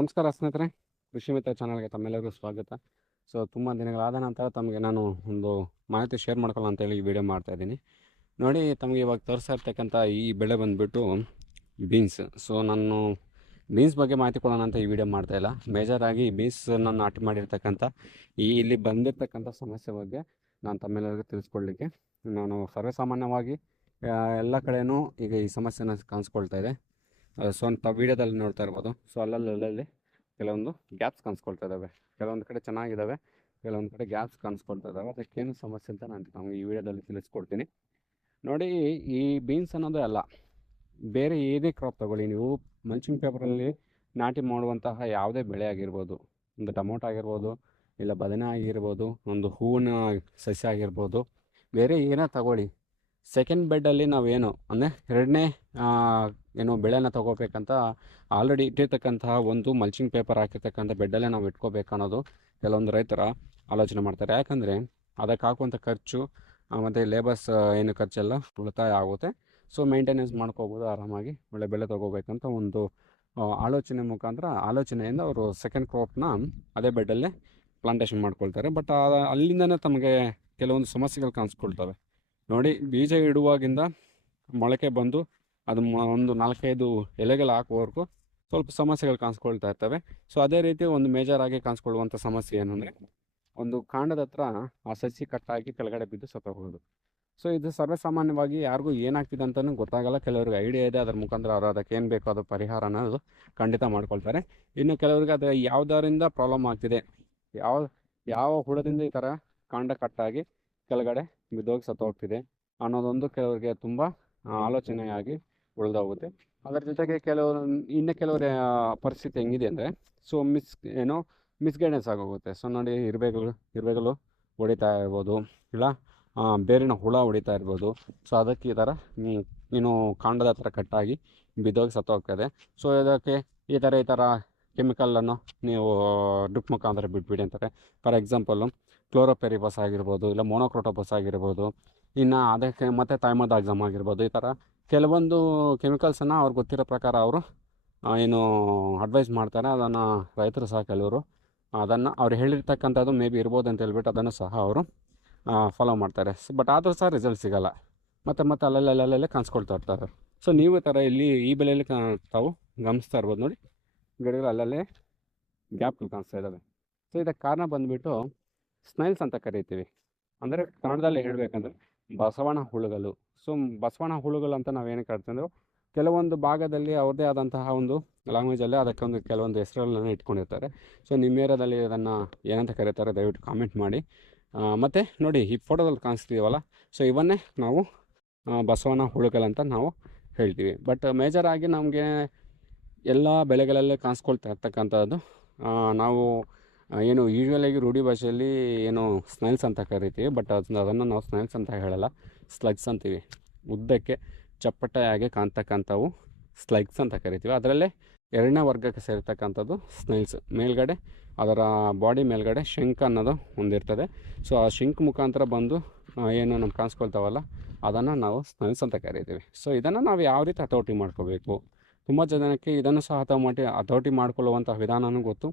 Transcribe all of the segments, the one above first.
ನಮಸ್ಕಾರ ಸ್ನೇಹಿತರೆ, ಕೃಷಿ ಮಿತ್ರ ಚಾನಲ್ಗೆ ತಮ್ಮೆಲ್ಲರಿಗೂ ಸ್ವಾಗತ. ಸೊ ತುಂಬ ದಿನಗಳಾದ ನಂತರ ತಮಗೆ ನಾನು ಒಂದು ಮಾಹಿತಿ ಶೇರ್ ಮಾಡ್ಕೊಳ್ಳೋ ಅಂತೇಳಿ ಈ ವಿಡಿಯೋ ಮಾಡ್ತಾಯಿದ್ದೀನಿ. ನೋಡಿ, ತಮಗೆ ಇವಾಗ ತೋರಿಸ್ತಾ ಇರ್ತಕ್ಕಂಥ ಈ ಬೆಳೆ ಬಂದುಬಿಟ್ಟು ಬೀನ್ಸ್. ಸೊ ನಾನು ಬೀನ್ಸ್ ಬಗ್ಗೆ ಮಾಹಿತಿ ಕೊಡೋಣ ಅಂತ ಈ ವಿಡಿಯೋ ಮಾಡ್ತಾಯಿಲ್ಲ. ಮೇಜರಾಗಿ ಬೀನ್ಸ್ ನಾನು ನಾಟಿ ಮಾಡಿರ್ತಕ್ಕಂಥ ಇಲ್ಲಿ ಬಂದಿರತಕ್ಕಂಥ ಸಮಸ್ಯೆ ಬಗ್ಗೆ ನಾನು ತಮ್ಮೆಲ್ಲರಿಗೂ ತಿಳಿಸ್ಕೊಡ್ಲಿಕ್ಕೆ ನಾನು ಸರ್ವೇಸಾಮಾನ್ಯವಾಗಿ ಎಲ್ಲ ಕಡೆಯೂ ಈಗ ಈ ಸಮಸ್ಯೆನ ಕಾಣಿಸ್ಕೊಳ್ತಾ ಇದೆ. ಸೊ ತಾವು ವೀಡಿಯೋದಲ್ಲಿ ನೋಡ್ತಾ ಇರ್ಬೋದು. ಸೊ ಅಲ್ಲಲ್ಲಿ ಕೆಲವೊಂದು ಗ್ಯಾಪ್ಸ್ ಕಾಣಿಸ್ಕೊಳ್ತಾ ಇದ್ದಾವೆ. ಕೆಲವೊಂದು ಕಡೆ ಚೆನ್ನಾಗಿದ್ದಾವೆ, ಕೆಲವೊಂದು ಕಡೆ ಗ್ಯಾಪ್ಸ್ ಕಾಣಿಸ್ಕೊಳ್ತಾ ಇದ್ದಾವೆ. ಅದಕ್ಕೇನು ಸಮಸ್ಯೆ ಅಂತ ನಾನು ನಮಗೆ ಈ ವಿಡಿಯೋದಲ್ಲಿ ತಿಳಿಸ್ಕೊಡ್ತೀನಿ. ನೋಡಿ, ಈ ಬೀನ್ಸ್ ಅನ್ನೋದೇ ಅಲ್ಲ, ಬೇರೆ ಏನೇ ಕ್ರಾಪ್ ತೊಗೊಳ್ಳಿ ನೀವು, ಮಲ್ಚಿಂಗ್ ಪೇಪರಲ್ಲಿ ನಾಟಿ ಮಾಡುವಂತಹ ಯಾವುದೇ ಬೆಳೆ ಆಗಿರ್ಬೋದು, ಒಂದು ಟೊಮೊಟೊ ಆಗಿರ್ಬೋದು, ಇಲ್ಲ ಬದನೆ ಆಗಿರ್ಬೋದು, ಒಂದು ಹೂವಿನ ಸಸ್ಯ ಆಗಿರ್ಬೋದು, ಬೇರೆ ಏನೇ ತಗೊಳ್ಳಿ, ಸೆಕೆಂಡ್ ಬೆಡ್ಡಲ್ಲಿ ನಾವೇನು ಅಂದರೆ ಎರಡನೇ ಏನು ಬೆಳೆನ ತೊಗೋಬೇಕಂತ ಆಲ್ರೆಡಿ ಇಟ್ಟಿರ್ತಕ್ಕಂತಹ ಒಂದು ಮಲ್ಚಿಂಗ್ ಪೇಪರ್ ಹಾಕಿರ್ತಕ್ಕಂಥ ಬೆಡ್ಡಲ್ಲೇ ನಾವು ಇಟ್ಕೋಬೇಕು ಅನ್ನೋದು ಕೆಲವೊಂದು ರೈತರ ಆಲೋಚನೆ ಮಾಡ್ತಾರೆ. ಯಾಕಂದರೆ ಅದಕ್ಕೆ ಹಾಕುವಂಥ ಖರ್ಚು ಮತ್ತು ಲೇಬರ್ಸ್ ಏನು ಖರ್ಚೆಲ್ಲ ಉಳಿತಾಯ ಆಗುತ್ತೆ. ಸೊ ಮೇಂಟೆನೆನ್ಸ್ ಮಾಡ್ಕೋಬೋದು, ಆರಾಮಾಗಿ ಒಳ್ಳೆ ಬೆಳೆ ತೊಗೋಬೇಕಂತ ಒಂದು ಆಲೋಚನೆಯಿಂದ ಅವರು ಸೆಕೆಂಡ್ ಕ್ರಾಪ್ನ ಅದೇ ಬೆಡ್ಡಲ್ಲೇ ಪ್ಲಾಂಟೇಶನ್ ಮಾಡ್ಕೊಳ್ತಾರೆ. ಬಟ್ ಅಲ್ಲಿಂದನೇ ತಮಗೆ ಕೆಲವೊಂದು ಸಮಸ್ಯೆಗಳು ಕಾಣಿಸ್ಕೊಳ್ತವೆ. ನೋಡಿ, ಬೀಜ ಇಡುವಾಗಿಂದ ಮೊಳಕೆ ಬಂದು ಅದು ಒಂದು 4-5 ಎಲೆಗಳು ಹಾಕುವವರೆಗೂ ಸ್ವಲ್ಪ ಸಮಸ್ಯೆಗಳು ಕಾಣಿಸ್ಕೊಳ್ತಾ ಇರ್ತವೆ. ಸೊ ಅದೇ ರೀತಿ ಒಂದು ಮೇಜರಾಗಿ ಕಾಣಿಸ್ಕೊಳ್ಳುವಂಥ ಸಮಸ್ಯೆ ಏನಂದರೆ, ಒಂದು ಕಾಂಡದ ಹತ್ರ ಆ ಸಸಿ ಕಟ್ಟಾಗಿ ಕೆಳಗಡೆ ಬಿದ್ದು ಸತ್ತೋಗೋದು. ಸೊ ಇದು ಸರ್ವೇಸಾಮಾನ್ಯವಾಗಿ ಯಾರಿಗೂ ಏನಾಗ್ತಿದೆ ಅಂತಲೂ ಗೊತ್ತಾಗಲ್ಲ. ಕೆಲವ್ರಿಗೆ ಐಡಿಯಾ ಇದೆ, ಅದರ ಮುಖಾಂತರ ಅವರು ಅದಕ್ಕೆ ಏನು ಬೇಕೋ ಅದು ಪರಿಹಾರ ಅನ್ನೋದು ಖಂಡಿತ ಮಾಡ್ಕೊಳ್ತಾರೆ. ಇನ್ನು ಕೆಲವ್ರಿಗೆ ಅದು ಯಾವುದರಿಂದ ಪ್ರಾಬ್ಲಮ್ ಆಗ್ತಿದೆ, ಯಾವ ಹುಳದಿಂದ ಈ ಥರ ಕಾಂಡ ಕಟ್ಟಾಗಿ ಕೆಳಗಡೆ ಬಿದ್ದೋಗಿ ಸತ್ತೋಗ್ತಿದೆ ಅನ್ನೋದೊಂದು ಕೆಲವರಿಗೆ ತುಂಬ ಆಲೋಚನೆಯಾಗಿ ಉಳಿದೋಗುತ್ತೆ. ಅದರ ಜೊತೆಗೆ ಕೆಲವರ ಪರಿಸ್ಥಿತಿ ಹೆಂಗಿದೆ ಅಂದರೆ, ಸೊ ಮಿಸ್ಗೈಡೆನ್ಸ್ ಆಗೋಗುತ್ತೆ. ಸೊ ನೋಡಿ, ಇರುವೆಗಳು ಹೊಡಿತಾ ಇರ್ಬೋದು, ಇಲ್ಲ ಬೇರಿನ ಹುಳ ಹೊಡಿತಾ ಇರ್ಬೋದು. ಸೊ ಅದಕ್ಕೆ ಈ ಥರ ಏನು ಕಾಂಡದ ಹತ್ರ ಕಟ್ಟಾಗಿ ಬಿದ್ದೋಗಿ ಸತ್ತೋಗ್ತದೆ. ಸೊ ಇದಕ್ಕೆ ಈ ಥರ ಕೆಮಿಕಲನ್ನು ನೀವು ಡ್ರಿಪ್ ಮುಖಾಂತರ ಬಿಟ್ಬಿಡಿ ಅಂತಾರೆ. ಫಾರ್ ಎಕ್ಸಾಂಪಲ್ಲು ಕ್ಲೋರೋಪೆರಿಬಸ್ ಆಗಿರ್ಬೋದು, ಇಲ್ಲ ಮೊನೊಕ್ರೋಟೋಪಸ್ ಆಗಿರ್ಬೋದು, ಇನ್ನು ಅದಕ್ಕೆ ಮತ್ತು ಥೈಮೋಡಾಕ್ಸಮ್ ಆಗಿರ್ಬೋದು. ಈ ಥರ ಕೆಲವೊಂದು ಕೆಮಿಕಲ್ಸನ್ನು ಅವ್ರಿಗೆ ಗೊತ್ತಿರೋ ಪ್ರಕಾರ ಅವರು ಏನು ಅಡ್ವೈಸ್ ಮಾಡ್ತಾರೆ. ಅದನ್ನು ರೈತರು ಸಹ ಕೆಲವರು ಅದನ್ನು ಅವ್ರು ಹೇಳಿರ್ತಕ್ಕಂಥದ್ದು ಮೇ ಬಿ ಇರ್ಬೋದು ಅಂತ ಹೇಳ್ಬಿಟ್ಟು ಅದನ್ನು ಸಹ ಅವರು ಫಾಲೋ ಮಾಡ್ತಾರೆ. ಬಟ್ ಆದರೂ ಸಹ ರಿಸಲ್ಟ್ ಸಿಗೋಲ್ಲ, ಮತ್ತೆ ಅಲ್ಲಲ್ಲೇ ಕಾಣಿಸ್ಕೊಳ್ತಾ ಇರ್ತಾರೆ. ಸೊ ನೀವು ಈ ಥರ ಇಲ್ಲಿ ಈ ಬೆಲೆಯಲ್ಲಿ ತಾವು ಗಮನಿಸ್ತಾ ಇರ್ಬೋದು. ನೋಡಿ, ಗಿಡಗಳು ಅಲ್ಲಲ್ಲೇ ಗ್ಯಾಪ್ಗಳು ಕಾಣಿಸ್ತಾ ಇದ್ದಾವೆ. ಸೊ ಇದಕ್ಕೆ ಕಾರಣ ಬಂದುಬಿಟ್ಟು ಸ್ನೈಲ್ಸ್ ಅಂತ ಕರಿತೀವಿ. ಅಂದರೆ ಕನ್ನಡದಲ್ಲಿ ಹೇಳಬೇಕಂದ್ರೆ ಬಸವನ ಹುಳುಗಳು. ಸೊ ಬಸವನ ಹುಳುಗಳು ಅಂತ ನಾವೇನು ಕರಿತೀವಿ, ಕೆಲವೊಂದು ಭಾಗದಲ್ಲಿ ಅವ್ರದ್ದೇ ಆದಂತಹ ಒಂದು ಲ್ಯಾಂಗ್ವೇಜಲ್ಲಿ ಅದಕ್ಕೆ ಒಂದು ಕೆಲವೊಂದು ಹೆಸರುಗಳನ್ನು ಇಟ್ಕೊಂಡಿರ್ತಾರೆ. ಸೊ ನಿಮ್ಮ ಏರಿಯಾದಲ್ಲಿ ಅದನ್ನು ಏನಂತ ಕರೀತಾರೆ ದಯವಿಟ್ಟು ಕಾಮೆಂಟ್ ಮಾಡಿ. ಮತ್ತು ನೋಡಿ, ಈ ಫೋಟೋದಲ್ಲಿ ಕಾಣಿಸ್ತೀವಲ್ಲ, ಸೊ ಇವನ್ನೇ ನಾವು ಬಸವನ ಹುಳುಗಳಂತ ನಾವು ಹೇಳ್ತೀವಿ. ಬಟ್ ಮೇಜರಾಗಿ ನಮಗೆ ಎಲ್ಲ ಬೆಳೆಗಳಲ್ಲೇ ಕಾಣಿಸ್ಕೊಳ್ತಾ ಇರ್ತಕ್ಕಂಥದ್ದು ನಾವು ಏನು ಯೂಶ್ವಲಾಗಿ ರೂಢಿ ಭಾಷೆಯಲ್ಲಿ ಏನು ಸ್ನೈಲ್ಸ್ ಅಂತ ಕರಿತೀವಿ. ಬಟ್ ಅದನ್ನು ನಾವು ಸ್ನೈಲ್ಸ್ ಅಂತ ಹೇಳಲ್ಲ, ಸ್ಲಗ್ಸ್ ಅಂತೀವಿ. ಉದ್ದಕ್ಕೆ ಚಪ್ಪಟೆಯಾಗಿ ಕಾಣ್ತಕ್ಕಂಥವು ಸ್ಲಗ್ಸ್ ಅಂತ ಕರಿತೀವಿ. ಅದರಲ್ಲೇ ಎರಡನೇ ವರ್ಗಕ್ಕೆ ಸೇರ್ತಕ್ಕಂಥದ್ದು ಸ್ನೈಲ್ಸ್. ಮೇಲ್ಗಡೆ ಅದರ ಬಾಡಿ ಮೇಲ್ಗಡೆ ಶಂಕ್ ಅನ್ನೋದು ಹೊಂದಿರ್ತದೆ. ಸೊ ಆ ಶಂಕ್ ಮುಖಾಂತರ ಬಂದು ಏನು ನಮ್ಗೆ ಕಾಣಿಸ್ಕೊಳ್ತಾವಲ್ಲ, ಅದನ್ನು ನಾವು ಸ್ನೈಲ್ಸ್ ಅಂತ ಕರಿತೀವಿ. ಸೊ ಇದನ್ನು ನಾವು ಯಾವ ರೀತಿ ಹತೋಟಿ ಮಾಡ್ಕೋಬೇಕು, ತುಂಬ ಜನಕ್ಕೆ ಇದನ್ನು ಸಹ ಹತೋಟಿ ಮಾಡಿಕೊಳ್ಳುವಂಥ ವಿಧಾನವೂ ಗೊತ್ತು.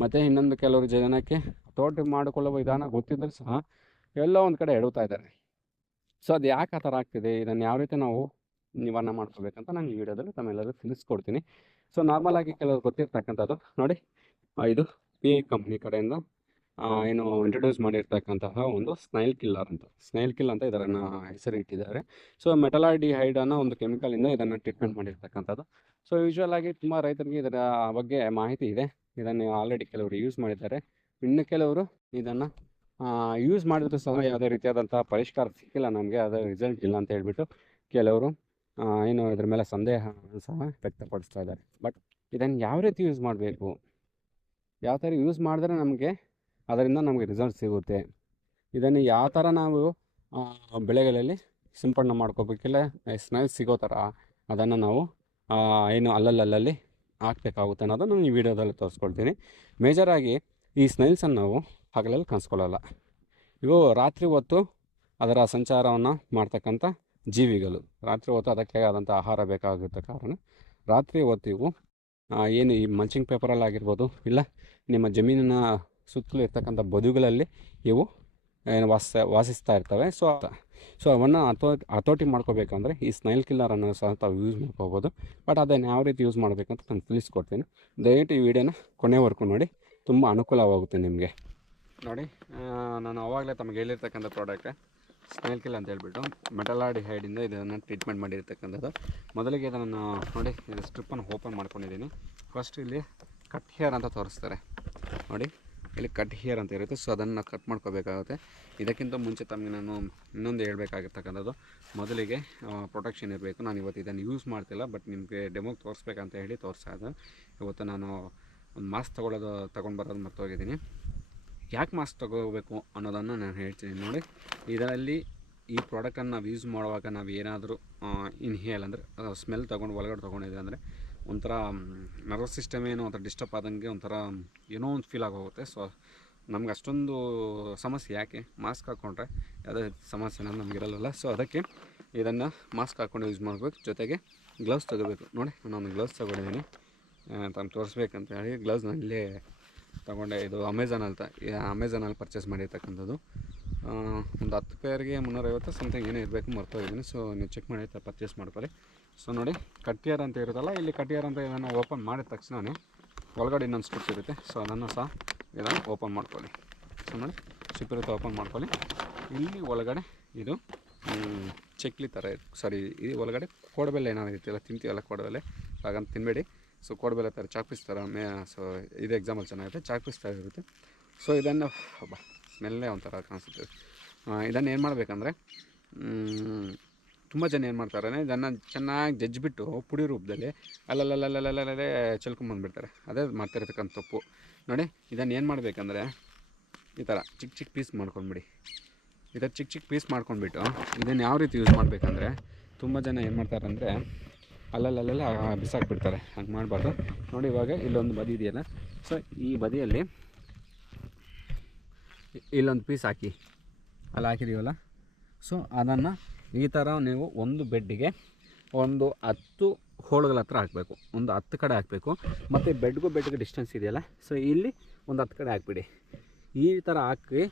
ಮತ್ತು ಇನ್ನೊಂದು ಕೆಲವರು ಜನಕ್ಕೆ ಹತೋಟಿ ಮಾಡಿಕೊಳ್ಳುವ ವಿಧಾನ ಗೊತ್ತಿದ್ದರೂ ಸಹ ಎಲ್ಲೋ ಒಂದು ಕಡೆ ಎಡುತ್ತಾ ಇದ್ದಾರೆ. ಸೊ ಅದು ಯಾಕೆ ಆ ಥರ ಆಗ್ತಿದೆ, ಇದನ್ನು ಯಾವ ರೀತಿ ನಾವು ನಿವಾರಣೆ ಮಾಡ್ಕೋಬೇಕಂತ ನಾನು ಈ ವಿಡಿಯೋದಲ್ಲಿ ತಮ್ಮೆಲ್ಲರೂ ತಿಳಿಸ್ಕೊಡ್ತೀನಿ. ಸೊ ನಾರ್ಮಲಾಗಿ ಕೆಲವರು ಗೊತ್ತಿರ್ತಕ್ಕಂಥದ್ದು ನೋಡಿ, ಇದು PI ಕಂಪ್ನಿ ಕಡೆಯಿಂದ ಏನು ಇಂಟ್ರೊಡ್ಯೂಸ್ ಮಾಡಿರ್ತಕ್ಕಂತಹ ಒಂದು ಸ್ನೈಲ್ ಕಿಲ್ ಅಂತ ಇದನ್ನು ಹೆಸರು ಇಟ್ಟಿದ್ದಾರೆ. ಸೊ ಮೆಟಲಾಡಿಹೈಡ್ ಅನ್ನೋ ಒಂದು ಕೆಮಿಕಲಿಂದ ಇದನ್ನು ಟ್ರೀಟ್ಮೆಂಟ್ ಮಾಡಿರ್ತಕ್ಕಂಥದ್ದು. ಸೊ ಯೂಶ್ವಲಾಗಿ ತುಂಬ ರೈತರಿಗೆ ಇದರ ಬಗ್ಗೆ ಮಾಹಿತಿ ಇದೆ. ಇದನ್ನು ಆಲ್ರೆಡಿ ಕೆಲವರು ಯೂಸ್ ಮಾಡಿದ್ದಾರೆ. ಇನ್ನು ಕೆಲವರು ಇದನ್ನು ಯೂಸ್ ಮಾಡಿದ್ರು ಸಹ ಯಾವುದೇ ರೀತಿಯಾದಂಥ ಪರಿಷ್ಕಾರ ಸಿಕ್ಕಿಲ್ಲ, ನಮಗೆ ಅದರ ರಿಸಲ್ಟ್ ಇಲ್ಲ ಅಂತ ಹೇಳ್ಬಿಟ್ಟು ಕೆಲವರು ಏನು ಇದ್ರ ಮೇಲೆ ಸಂದೇಹ ಸಹ ವ್ಯಕ್ತಪಡಿಸ್ತಾ ಇದ್ದಾರೆ. ಬಟ್ ಇದನ್ನು ಯಾವ ರೀತಿ ಯೂಸ್ ಮಾಡಬೇಕು, ಯಾವ ಥರ ಯೂಸ್ ಮಾಡಿದ್ರೆ ಅದರಿಂದ ನಮಗೆ ರಿಸಲ್ಟ್ ಸಿಗುತ್ತೆ, ಇದನ್ನು ಯಾವ ಥರ ನಾವು ಬೆಳೆಗಳಲ್ಲಿ ಸಿಂಪಡಣೆ ಮಾಡ್ಕೋಬೇಕಿಲ್ಲ, ಸ್ನೈಲ್ ಸಿಗೋ ಥರ ಅದನ್ನು ನಾವು ಏನು ಅಲ್ಲಲ್ಲಿ ಹಾಕಬೇಕಾಗುತ್ತೆ ಅನ್ನೋದನ್ನು ನಾನು ಈ ವಿಡಿಯೋದಲ್ಲಿ ತೋರಿಸ್ಕೊಳ್ತೀನಿ. ಮೇಜರಾಗಿ ಈ ಸ್ನೈಲ್ಸನ್ನು ನಾವು ಹಗಲಲ್ಲಿ ಕಾಣಿಸ್ಕೊಳ್ಳಲ್ಲ. ಇವು ರಾತ್ರಿ ಹೊತ್ತು ಅದರ ಸಂಚಾರವನ್ನು ಮಾಡ್ತಕ್ಕಂಥ ಜೀವಿಗಳು. ರಾತ್ರಿ ಹೊತ್ತು ಅದಕ್ಕೆ ಆದಂಥ ಆಹಾರ ಬೇಕಾಗಿದ್ದ ಕಾರಣ ರಾತ್ರಿ ಹೊತ್ತು ಇವು ಏನು ಈ ಮಲ್ಚಿಂಗ್ ಪೇಪರಲ್ಲಿ ಆಗಿರ್ಬೋದು, ಇಲ್ಲ ನಿಮ್ಮ ಜಮೀನಿನ ಸುತ್ತಲೂ ಇರ್ತಕ್ಕಂಥ ಬದುಗಳಲ್ಲಿ ಇವು ಏನು ವಾಸಿಸ್ತಾ ಇರ್ತವೆ. ಸೊ ಅವನ್ನು ಹತೋಟಿ ಮಾಡ್ಕೋಬೇಕಂದ್ರೆ ಈ ಸ್ನೈಲ್ ಕಿಲ್ಲರನ್ನು ಸಹ ತಾವು ಯೂಸ್ ಮಾಡ್ಕೋಬೋದು. ಬಟ್ ಅದನ್ನು ಯಾವ ರೀತಿ ಯೂಸ್ ಮಾಡಬೇಕಂತ ನಾನು ತಿಳಿಸ್ಕೊಡ್ತೀನಿ. ದಯವಿಟ್ಟು ಈ ವಿಡಿಯೋನ ಕೊನೆವರೆಗೂ ನೋಡಿ, ತುಂಬ ಅನುಕೂಲವಾಗುತ್ತೆ ನಿಮಗೆ. ನೋಡಿ, ನಾನು ಆವಾಗಲೇ ತಮಗೆ ಹೇಳಿರ್ತಕ್ಕಂಥ ಪ್ರಾಡಕ್ಟ್ ಸ್ನೈಲ್ ಕಿಲ್ ಅಂತ ಹೇಳ್ಬಿಟ್ಟು ಮೆಟಲಾಡಿಹೈಡಿಂದ ಇದನ್ನು ಟ್ರೀಟ್ಮೆಂಟ್ ಮಾಡಿರ್ತಕ್ಕಂಥದ್ದು. ಮೊದಲಿಗೆ ಇದನ್ನು ನೋಡಿ, ಇದು ಸ್ಟ್ರಿಪ್ಪನ್ನು ಓಪನ್ ಮಾಡ್ಕೊಂಡಿದ್ದೀನಿ. ಫಸ್ಟ್ ಇಲ್ಲಿ ಕಟ್ ಹೇರ್ ಅಂತ ತೋರಿಸ್ತಾರೆ ನೋಡಿ, ಇಲ್ಲಿ ಕಟ್ ಹೇರ್ ಅಂತ ಇರುತ್ತೆ. ಸೊ ಅದನ್ನು ನಾವು ಕಟ್ ಮಾಡ್ಕೋಬೇಕಾಗುತ್ತೆ. ಇದಕ್ಕಿಂತ ಮುಂಚೆ ತಮಗೆ ನಾನು ಇನ್ನೊಂದು ಹೇಳ್ಬೇಕಾಗಿರ್ತಕ್ಕಂಥದ್ದು, ಮೊದಲಿಗೆ ಪ್ರೊಟೆಕ್ಷನ್ ಇರಬೇಕು. ನಾನು ಇವತ್ತು ಇದನ್ನು ಯೂಸ್ ಮಾಡ್ತಿಲ್ಲ, ಬಟ್ ನಿಮಗೆ ಡೆಮೋಗೆ ತೋರಿಸ್ಬೇಕಂತ ಹೇಳಿ ತೋರಿಸ್ತಾ ಇದ್ದೆ. ಇವತ್ತು ನಾನು ಒಂದು ಮಾಸ್ಕ್ ತೊಗೊಂಡು ಬರೋದು ಮರ್ತೋಗಿದ್ದೀನಿ. ಯಾಕೆ ಮಾಸ್ಕ್ ತೊಗೋಬೇಕು ಅನ್ನೋದನ್ನು ನಾನು ಹೇಳ್ತೀನಿ. ನೋಡಿ, ಇದರಲ್ಲಿ ಈ ಪ್ರಾಡಕ್ಟನ್ನು ನಾವು ಯೂಸ್ ಮಾಡುವಾಗ ನಾವು ಏನಾದರೂ ಇನ್ಹೇಲ್ ಅಂದರೆ ಸ್ಮೆಲ್ ಒಳಗಡೆ ತೊಗೊಂಡಿದ್ದೆ ಅಂದರೆ ಒಂಥರ ನರ್ವಸ್ ಸಿಸ್ಟಮ್ ಏನೋ ಒಂಥರ ಡಿಸ್ಟರ್ಬ್ ಆದಂಗೆ ಒಂಥರ ಏನೋ ಒಂದು ಫೀಲ್ ಆಗೋಗುತ್ತೆ. ಸೊ ನಮ್ಗೆ ಅಷ್ಟೊಂದು ಸಮಸ್ಯೆ ಯಾಕೆ, ಮಾಸ್ಕ್ ಹಾಕ್ಕೊಂಡ್ರೆ ಯಾವುದೇ ಸಮಸ್ಯೆ ನಮಗಿರಲ್ಲ. ಸೊ ಅದಕ್ಕೆ ಇದನ್ನು ಮಾಸ್ಕ್ ಹಾಕ್ಕೊಂಡು ಯೂಸ್ ಮಾಡಬೇಕು. ಜೊತೆಗೆ ಗ್ಲೌಸ್ ತೊಗೋಬೇಕು. ನೋಡಿ, ನಾನು ಗ್ಲೌಸ್ ತೊಗೊಂಡಿದ್ದೀನಿ, ತಮ್ಮ ತೋರಿಸ್ಬೇಕಂತ ಹೇಳಿ ಗ್ಲೌಸ್ ನಾನು ಇಲ್ಲೇ ತೊಗೊಂಡೆ. ಇದು ಅಮೆಝಾನಲ್ಲಿ ಪರ್ಚೇಸ್ ಮಾಡಿರ್ತಕ್ಕಂಥದ್ದು. ಒಂದು 10 ಪೇರ್ಗೆ 350 ಸಮಥಿಂಗ್ ಏನೋ ಇರಬೇಕು, ಮರ್ತೋಗಿದ್ದೀನಿ. ಸೊ ನೀವು ಚೆಕ್ ಮಾಡಿ ಪರ್ಚೇಸ್ ಮಾಡ್ಕೊಳ್ಳಿ. ಸೊ ನೋಡಿ, ಕಟ್ಟಿಯರ್ ಅಂತ ಇರುತ್ತಲ್ಲ, ಇಲ್ಲಿ ಕಟ್ಟಿಯರ್ ಅಂತ ಇದನ್ನು ಓಪನ್ ಮಾಡಿದ ತಕ್ಷಣವೇ ಒಳಗಡೆ ಇನ್ನೊಂದು ಸ್ಟ್ರಿಪ್ ಇರುತ್ತೆ. ಸೊ ಅದನ್ನು ಸಹ ಇದನ್ನು ಓಪನ್ ಮಾಡ್ಕೊಳ್ಳಿ. ಸೊ ನೋಡಿ, ಸ್ಟ್ರಿಪ್ ಇರುತ್ತೆ, ಓಪನ್ ಮಾಡ್ಕೊಳ್ಳಿ. ಇಲ್ಲಿ ಒಳಗಡೆ ಇದು ಚಕ್ಲಿ ಥರ ಇದು ಒಳಗಡೆ ಕೋಡಬೆಲೆ ಏನಾದ್ರು ಇರ್ತಿಲ್ಲ, ತಿಂತೀವಲ್ಲ ಕೋಡಬೆಲೆ, ಹಾಗಂತ ತಿನ್ನಬೇಡಿ. ಸೊ ಕೋಡಬೆಲೆ ಥರ ಚಾಕ್ಪೀಸ್ ಥರ ಸೊ ಇದು ಎಕ್ಸಾಂಪಲ್ ಚೆನ್ನಾಗಿರುತ್ತೆ, ಚಾಕ್ಪೀಸ್ ಥರ ಇರುತ್ತೆ. ಸೊ ಇದನ್ನು ಸ್ಮೆಲ್ಲೇ ಒಂಥರ ಕಾಣಿಸುತ್ತೆ. ಇದನ್ನು ಏನು ಮಾಡಬೇಕಂದ್ರೆ, ತುಂಬ ಜನ ಏನು ಮಾಡ್ತಾರೆ, ಇದನ್ನು ಚೆನ್ನಾಗಿ ಜಜ್ಜಿಬಿಟ್ಟು ಪುಡಿ ರೂಪದಲ್ಲಿ ಅಲ್ಲಲ್ಲೇ ಚೆಲ್ಕೊಂಬಂದುಬಿಡ್ತಾರೆ. ಅದೇ ಮಾಡ್ತಿರ್ತಕ್ಕಂಥ ತಪ್ಪು. ನೋಡಿ, ಇದನ್ನು ಏನು ಮಾಡಬೇಕಂದ್ರೆ ಈ ಥರ ಚಿಕ್ಕ ಪೀಸ್ ಮಾಡ್ಕೊಂಡ್ಬಿಡಿ. ಈ ಥರ ಚಿಕ್ಕ ಪೀಸ್ ಮಾಡ್ಕೊಂಡ್ಬಿಟ್ಟು ಇದನ್ನು ಯಾವ ರೀತಿ ಯೂಸ್ ಮಾಡಬೇಕಂದ್ರೆ, ತುಂಬ ಜನ ಏನು ಮಾಡ್ತಾರೆ ಅಂದರೆ ಅಲ್ಲಲ್ಲೇ ಬಿಸಾಕ್ಬಿಡ್ತಾರೆ. ಹಂಗೆ ಮಾಡಬಾರ್ದು. ನೋಡಿ, ಇವಾಗ ಇಲ್ಲೊಂದು ಬದಿ ಇದೆಯಲ್ಲ, ಸೊ ಈ ಬದಿಯಲ್ಲಿ ಇಲ್ಲೊಂದು ಪೀಸ್ ಹಾಕಿ, ಅಲ್ಲಿ ಹಾಕಿದ್ದೀವಲ್ಲ, ಸೊ ಅದನ್ನು ಈ ಥರ ನೀವು ಒಂದು ಬೆಡ್ಡಿಗೆ ಒಂದು 10 ಹೋಳುಗಳ ಹತ್ರ ಹಾಕಬೇಕು. ಒಂದು 10 ಕಡೆ ಹಾಕಬೇಕು. ಮತ್ತು ಬೆಡ್ಗೆ ಡಿಸ್ಟೆನ್ಸ್ ಇದೆಯಲ್ಲ, ಸೊ ಇಲ್ಲಿ ಒಂದು 10 ಕಡೆ ಹಾಕಿಬಿಡಿ. ಈ ಥರ ಹಾಕಿ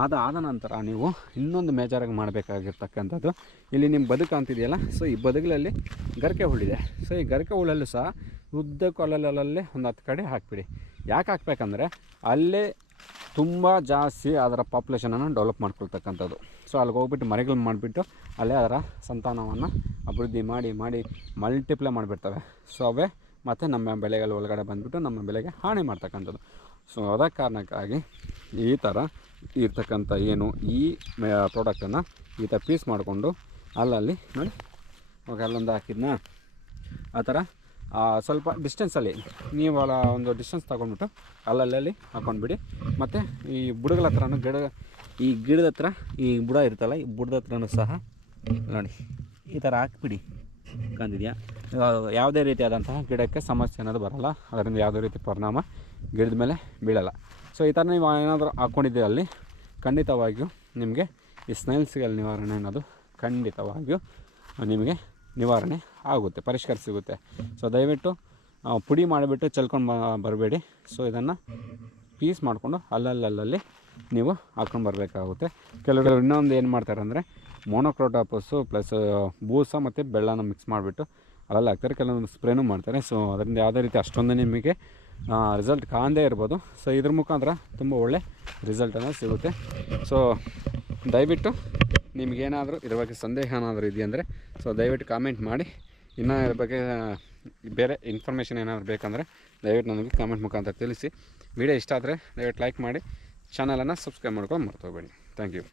ಆದ ನಂತರ ನೀವು ಇನ್ನೊಂದು ಮೇಜರಾಗಿ ಮಾಡಬೇಕಾಗಿರ್ತಕ್ಕಂಥದ್ದು, ಇಲ್ಲಿ ನಿಮ್ಮ ಬದುಕು ಅಂತಿದೆಯಲ್ಲ, ಸೊ ಈ ಬದುಕಲ್ಲಿ ಗರಿಕೆ ಹುಳಿದೆ. ಸೊ ಈ ಗರಿಕೆ ಹುಳಲ್ಲೂ ಸಹ ಉದ್ದಕ್ಕೂ ಅಲ್ಲಲ್ಲೇ ಒಂದು 10 ಕಡೆ ಹಾಕಿಬಿಡಿ. ಯಾಕೆ ಹಾಕಬೇಕಂದ್ರೆ ಅಲ್ಲೇ ತುಂಬ ಜಾಸ್ತಿ ಅದರ ಪಾಪ್ಯುಲೇಷನನ್ನು ಡೆವಲಪ್ ಮಾಡ್ಕೊಳ್ತಕ್ಕಂಥದ್ದು. ಸೊ ಅಲ್ಲಿಗೆ ಹೋಗ್ಬಿಟ್ಟು ಮರಿಗಳು ಮಾಡಿಬಿಟ್ಟು ಅಲ್ಲೇ ಅದರ ಸಂತಾನವನ್ನು ಅಭಿವೃದ್ಧಿ ಮಾಡಿ ಮಲ್ಟಿಪ್ಲೈ ಮಾಡಿಬಿಡ್ತವೆ. ಸೊ ಅವೇ ಮತ್ತು ನಮ್ಮ ಬೆಳೆಗಳ ಒಳಗಡೆ ಬಂದುಬಿಟ್ಟು ನಮ್ಮ ಬೆಳೆಗೆ ಹಾನಿ ಮಾಡ್ತಕ್ಕಂಥದ್ದು. ಸೊ ಅದ ಕಾರಣಕ್ಕಾಗಿ ಈ ಥರ ಇರ್ತಕ್ಕಂಥ ಏನು ಈ ಪ್ರಾಡಕ್ಟನ್ನು ಈ ಥರ ಪೀಸ್ ಮಾಡಿಕೊಂಡು ಅಲ್ಲಲ್ಲಿ ನೋಡಿ, ಅವಾಗ ಅಲ್ಲೊಂದು ಹಾಕಿದ್ನ ಆ ಥರ ಸ್ವಲ್ಪ ಡಿಸ್ಟೆನ್ಸಲ್ಲಿ ನೀವು ಒಂದು ಡಿಸ್ಟೆನ್ಸ್ ತೊಗೊಂಡ್ಬಿಟ್ಟು ಅಲ್ಲಲ್ಲಿ ಹಾಕ್ಕೊಂಡ್ಬಿಡಿ. ಮತ್ತು ಈ ಬುಡಗಳ ಹತ್ರನೂ ಈ ಗಿಡದ ಹತ್ರ ಈ ಬುಡ ಇರುತ್ತಲ್ಲ, ಈ ಬುಡದ ಹತ್ರನೂ ಸಹ ನೋಡಿ ಈ ಥರ ಹಾಕ್ಬಿಡಿ. ಕಂದಿದೆಯಾ, ಯಾವುದೇ ರೀತಿಯಾದಂತಹ ಗಿಡಕ್ಕೆ ಸಮಸ್ಯೆ ಅನ್ನೋದು ಬರೋಲ್ಲ. ಅದರಿಂದ ಯಾವುದೇ ರೀತಿ ಪರಿಣಾಮ ಗಿಡದ ಮೇಲೆ ಬೀಳಲ್ಲ. ಸೊ ಈ ಥರ ನೀವು ಏನಾದರೂ ಹಾಕ್ಕೊಂಡಿದ್ದೀರ ಅಲ್ಲಿ, ಖಂಡಿತವಾಗಿಯೂ ನಿಮಗೆ ಈ ಸ್ನೈಲ್ ಸಿಗಲ್ ನಿವಾರಣೆ ಅನ್ನೋದು ಖಂಡಿತವಾಗಿಯೂ ನಿಮಗೆ ನಿವಾರಣೆ ಆಗುತ್ತೆ, ಪರಿಷ್ಕಾರ ಸಿಗುತ್ತೆ. ಸೊ ದಯವಿಟ್ಟು ಪುಡಿ ಮಾಡಿಬಿಟ್ಟು ಚೆಲ್ಕೊಂಡು ಬರಬೇಡಿ. ಸೊ ಇದನ್ನು ಪೀಸ್ ಮಾಡಿಕೊಂಡು ಅಲ್ಲಲ್ಲಿ ನೀವು ಹಾಕ್ಕೊಂಡು ಬರಬೇಕಾಗುತ್ತೆ. ಕೆಲವರು ಇನ್ನೊಂದು ಏನು ಮಾಡ್ತಾರೆ ಅಂದರೆ ಮೊನೊಕ್ರೋಟಾಪಸ್ಸು ಪ್ಲಸ್ ಬೂಸ ಮತ್ತು ಬೆಲ್ಲನ ಮಿಕ್ಸ್ ಮಾಡಿಬಿಟ್ಟು ಅಲ್ಲಲ್ಲಿ ಹಾಕ್ತಾರೆ. ಕೆಲವೊಂದು ಸ್ಪ್ರೇನೂ ಮಾಡ್ತಾರೆ. ಸೊ ಅದರಿಂದ ಯಾವುದೇ ರೀತಿ ಅಷ್ಟೊಂದು ನಿಮಗೆ ರಿಸಲ್ಟ್ ಕಾಣದೇ ಇರ್ಬೋದು. ಸೊ ಇದ್ರ ಮುಖಾಂತರ ತುಂಬ ಒಳ್ಳೆ ರಿಸಲ್ಟನ್ನು ಸಿಗುತ್ತೆ. ಸೊ ದಯವಿಟ್ಟು ನಿಮಗೇನಾದರೂ ಇದ್ರ ಬಗ್ಗೆ ಸಂದೇಹ ಏನಾದರೂ ಇದೆಯಂದರೆ ಸೊ ದಯವಿಟ್ಟು ಕಾಮೆಂಟ್ ಮಾಡಿ. ಇನ್ನೂ ಇದ್ರ ಬಗ್ಗೆ ಬೇರೆ ಇನ್ಫಾರ್ಮೇಷನ್ ಏನಾದರೂ ಬೇಕಂದರೆ ದಯವಿಟ್ಟು ನನಗೆ ಕಾಮೆಂಟ್ ಮುಖಾಂತರ ತಿಳಿಸಿ. ವಿಡಿಯೋ ಇಷ್ಟ ಆದರೆ ದಯವಿಟ್ಟು ಲೈಕ್ ಮಾಡಿ, ಚಾನಲನ್ನು ಸಬ್ಸ್ಕ್ರೈಬ್ ಮಾಡ್ಕೊಂಡು ಮರ್ತೋಗಬೇಡಿ. Thank you.